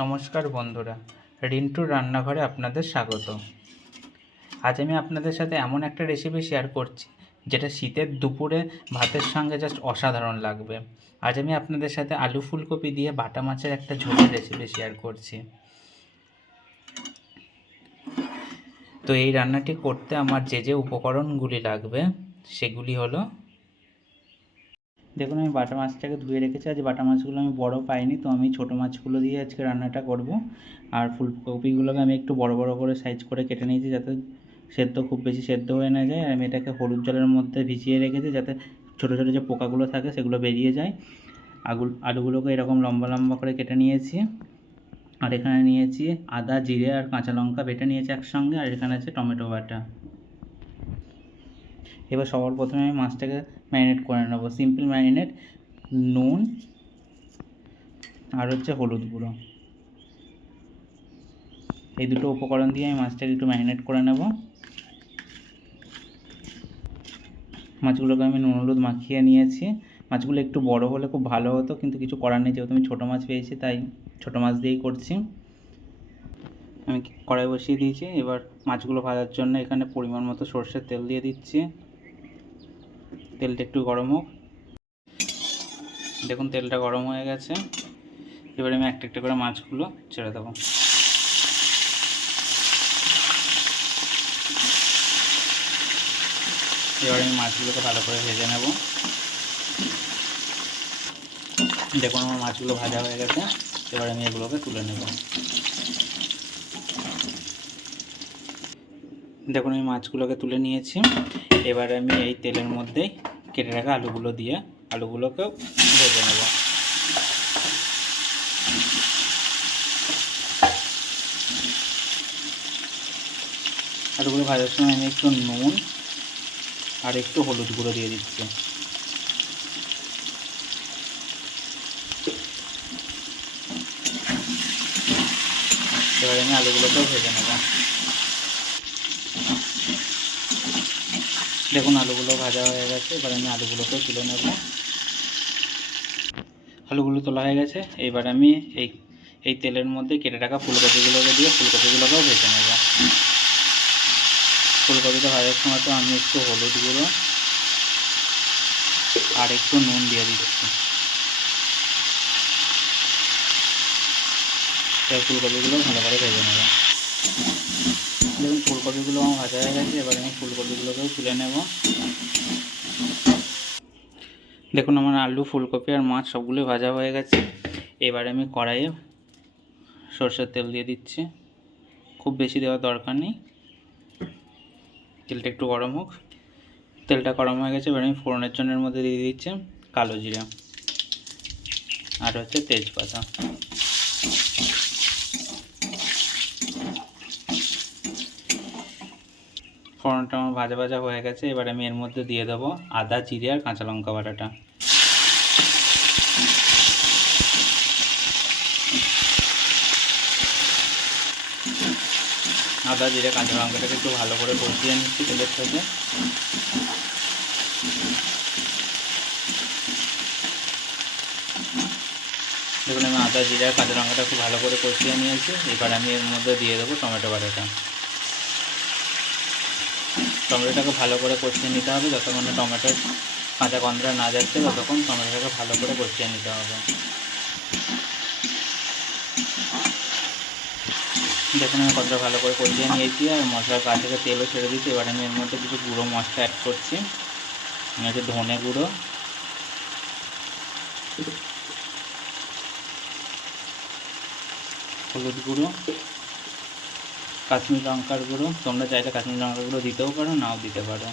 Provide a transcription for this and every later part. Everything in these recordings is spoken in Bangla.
নমস্কার বন্ধুরা, রিন্টুর রান্নাঘরে আপনাদের স্বাগত। আজ আমি আপনাদের সাথে এমন একটা রেসিপি শেয়ার করছি যেটা শীতের দুপুরে ভাতের সঙ্গে জাস্ট অসাধারণ লাগবে। আজ আমি আপনাদের সাথে আলু ফুলকপি দিয়ে বাটা মাছের একটা ঝোলের রেসিপি শেয়ার করছি। তো এই রান্নাটি করতে আমার যে উপকরণগুলি লাগবে সেগুলি হলো, দেখুন আমি বাটা মাছটাকে ধুয়ে রেখেছি। আজ বাটা মাছগুলো আমি বড় পাইনি, তো আমি ছোটো মাছগুলো দিয়ে আজকে রান্নাটা করব। আর ফুলকপিগুলোকে আমি একটু বড় বড় করে সাইজ করে কেটে নিয়েছি যাতে খুব বেশি সেদ্ধ হয়ে না যায়। আর আমি এটাকে হলুদ জলের মধ্যে ভিজিয়ে রেখেছি যাতে ছোটো ছোটো যে পোকাগুলো থাকে সেগুলো বেরিয়ে যায়। আলুগুলোকে এরকম লম্বা লম্বা করে কেটে নিয়েছি। আর এখানে নিয়েছি আদা, জিরে আর কাঁচা লঙ্কা বেটে নিয়েছি একসঙ্গে। আর এখানে আছে টমেটো বাটা। এবার সবার প্রথমে আমি মাছটাকে ম্যারিনেট করে নেবো। সিম্পল ম্যারিনেট, নুন আর হচ্ছে হলুদ গুঁড়ো, এই দুটো উপকরণ দিয়ে আমি মাছটাকে একটু ম্যারিনেট করে নেব। মাছগুলোকে আমি নুন হলুদ মাখিয়ে নিয়েছি। মাছগুলো একটু বড় হলে খুব ভালো হতো, কিন্তু কিছু করার নেই, যেহেতু আমি ছোটো মাছ পেয়েছি তাই ছোটো মাছ দিয়েই করছি। আমি কড়াই বসিয়ে দিয়েছি। এবার মাছগুলো ভাজার জন্য এখানে পরিমাণ মতো সরষের তেল দিয়ে দিচ্ছি। তেলটা একটু গরম হোক। দেখুন তেলটা গরম হয়ে গেছে। এবারে আমি একটা একটা করে মাছগুলো ছেড়ে দেবো। এবারে আমি মাছগুলোকে ভালো করে ভেজে নেব। দেখুন আমার মাছগুলো ভাজা হয়ে গেছে। এবার আমি এগুলোকে তুলে নেব। দেখুন আমি মাছগুলোকে তুলে নিয়েছি। এবারে আমি এই তেলের মধ্যেই কেটে রাখা আলুগুলো দিয়ে আলুগুলোকেও ভেজে নেব। আলুগুলো ভাজার সময় আমি একটু নুন আর একটু হলুদ গুঁড়ো দিয়ে দিচ্ছি। এবারে আমি আলুগুলোকেও ভেজে নেব। দেখুন আলুগুলো ভাজা হয়ে গেছে। এবার আমি আলুগুলোকেও তুলে নেব। আলুগুলো তোলা হয়ে গেছে। এবার আমি এই তেলের মধ্যে কেটে রাখা ফুলকপিগুলোকে দিয়ে ফুলকপিগুলোকেও ভেজে নেব। ফুলকপিটা ভাজার সময় তো আমি একটু হলুদ গুঁড়ো আর একটু নুন দিয়ে দিচ্ছি। এবার ফুলকপিগুলো ভালো করে ভেজে নেব। দেখুন ফুলকপিগুলো আমার ভাজা হয়ে গেছে। এবার আমি ফুলকপিগুলোকেও তুলে নেব। দেখুন আমার আলু, ফুলকপি আর মাছ সবগুলোই ভাজা হয়ে গেছে। এবার আমি কড়াইয়ে সরষের তেল দিয়ে দিচ্ছি। খুব বেশি দেওয়ার দরকার নেই, তেলটা একটু গরম হোক। তেলটা গরম হয়ে গেছে। এবার আমি ফোড়নের জন্য এর মধ্যে দিয়ে দিচ্ছি কালো জিরা আর হচ্ছে তেজপাতা। ফোড়নটা আমার ভাজা ভাজা হয়ে গেছে। এবার আমি এর মধ্যে দিয়ে দেবো আদা, জিরে আর কাঁচা লঙ্কা বাটাটা। আদা, জিরে, কাঁচা লঙ্কাটাকে একটু ভালো করে কষিয়ে নিচ্ছি তেলের সাথে। দেখুন আমি আদা, জিরে আর কাঁচা লঙ্কাটা খুব ভালো করে কষিয়ে নিয়েছি। এবার আমি এর মধ্যে দিয়ে দেবো টমেটো বাটাটা। টমেটোটাকে ভালো করে কষিয়ে নিতে হবে। যতক্ষণ না টমেটোর কাঁচা গন্ধটা না যাচ্ছে ততক্ষণ টমেটোটাকে ভালো করে কষিয়ে নিতে হবে। দেখুন আমি কতটা ভালো করে কষিয়ে নিয়েছি আর মশলার গা থেকে তেলও ছেড়ে দিচ্ছি। এবার আমি এর মধ্যে কিছু গুঁড়ো মশলা অ্যাড করছি। হচ্ছে ধনে গুঁড়ো, হলুদ গুঁড়ো, কাশ্মীর লঙ্কার গুঁড়ো। তোমরা চাইলে কাশ্মীর লঙ্কার গুঁড়ো দিতেও পারো, নাও দিতে পারো।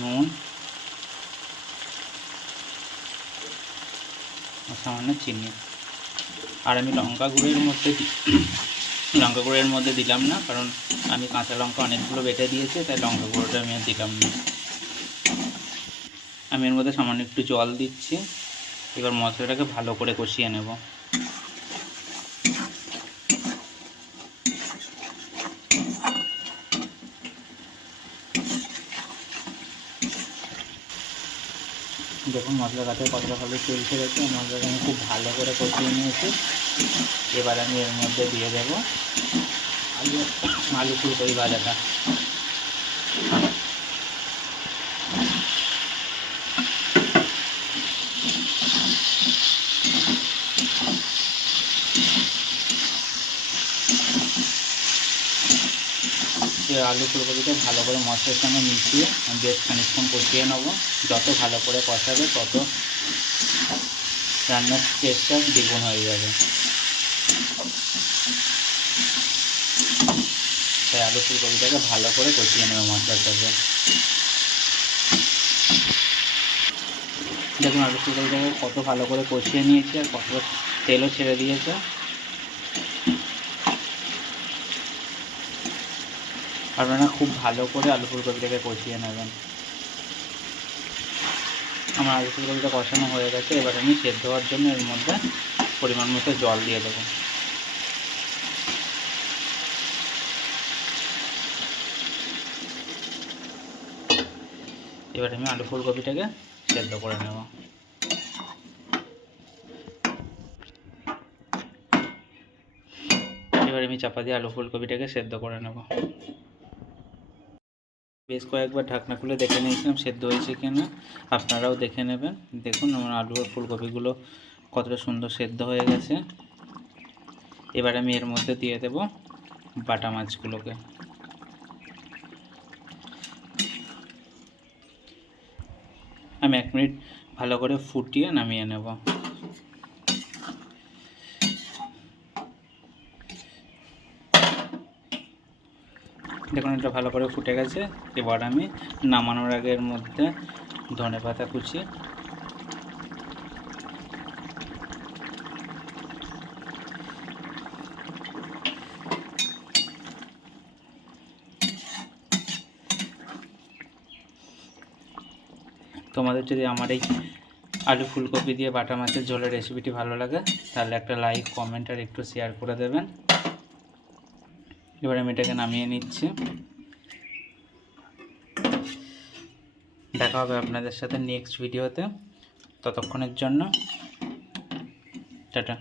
নুন আর সামান্য চিনি। আর আমি লঙ্কা গুঁড়োর মধ্যে দিলাম না, কারণ আমি কাঁচা লঙ্কা অনেকগুলো বেটে দিয়েছি, তাই লঙ্কা গুঁড়োটা আমি আর দিলাম না। আমি এর মধ্যে সামান্য একটু জল দিচ্ছি। এবার মশলাটাকে ভালো করে কষিয়ে নেব। দেখুন মশলা কাটার কতটা ভালো তেল ছেড়েছে, মশলাটা আমি খুব ভালো করে কষিয়ে নিয়েছি। এবার আমি এর মধ্যে দিয়ে দেবো আলু ফুলকপি ভাজাটা। আলু ফুলকপিটা ভালো করে মশলার সঙ্গে মিশিয়ে বেশ খানিকক্ষণ কষিয়ে নেবো। যত ভালো করে কষাবে তত রান্নার টেস্টটা দ্বিগুণ হয়ে যাবে। তাই আলু ফুলকপিটাকে ভালো করে কষিয়ে নেবে মশলার সাথে। দেখুন আলু ফুলকপিটাকে কত ভালো করে কষিয়ে নিয়েছি আর কত তেলও ছেড়ে দিয়েছে। আপনারা খুব ভালো করে আলু ফুলকপিটাকে কষিয়ে নেবেন। আমার আলু ফুলকপিটা কষানো হয়ে গেছে। এবার আমি সেদ্ধ হওয়ার জন্য এর মধ্যে পরিমাণ মতো জল দিয়ে দেবো। এবার আমি আলু ফুলকপিটাকে সেদ্ধ করে নেব। এবার আমি চাপা দিয়ে আলু ফুলকপিটাকে সেদ্ধ করে নেব। বেশ কয়েকবার ঢাকনা খুলে দেখে নিয়েছিলাম সেদ্ধ হয়েছে কিনা, আপনারাও দেখে নেবেন। দেখুন আমার আলু আর ফুলকপিগুলো কতটা সুন্দর সেদ্ধ হয়ে গেছে। এবার আমি এর মধ্যে দিয়ে দেব বাটা মাছগুলোকে। আমি 1 মিনিট ভালো করে ফুটিয়ে নামিয়ে নেব। দেখুন এটা ভালো করে ফুটে গেছে। এবার আমি নামানোর আগে এর মধ্যে ধনেপাতা কুচি, তোমাদের যদি আমার এই আলু ফুলকপি দিয়ে বাটা মাছের ঝোলের রেসিপিটি ভালো লাগে তাহলে একটা লাইক, কমেন্ট আর একটু শেয়ার করে দেবেন। এবার আমি এটাকে নামিয়ে নিচ্ছি। দেখা হবে আপনাদের সাথে নেক্সট ভিডিওতে। ততক্ষণের জন্য টাটা।